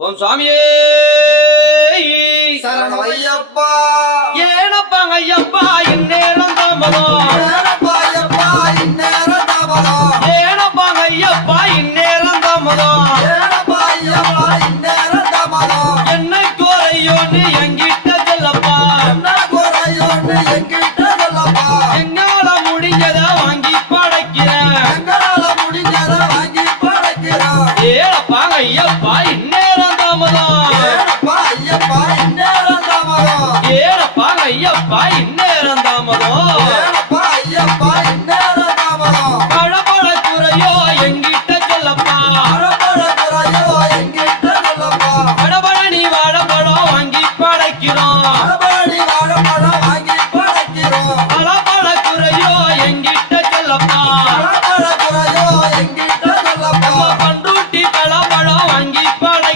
ஓம் சுவாமியே சரணம் ஐயப்பா. ஏனப்பாங்க ஐயப்பா இந்நேரம் தாமதம் ஏனப்பா ஐயப்பா இந்நேரம் தாமதம். ஏனப்பாங்க ஐயப்பா இந்நேரம் தாமதம் ஏனப்பா ஐயப்பா இந்நேரம் தாமதம். என்ன குறையோன்னு என்கிட்ட சொல்லப்பா என்ன குறையோன்னு என்கிட்ட சொல்லப்பா. என்னால முடிஞ்சத வாங்கி படைக்கிறேன் எங்களால முடிஞ்சதை வாங்கி படைக்கிறோம். ஏனப்பாங்க ஐயப்பா இந்நேரம் தாமதம் ஏனப்பா ஐயப்பா இந்நேரம் தாமதம். ஏனப்பாங்க ஐயப்பா இந்நேரம் தாமதம்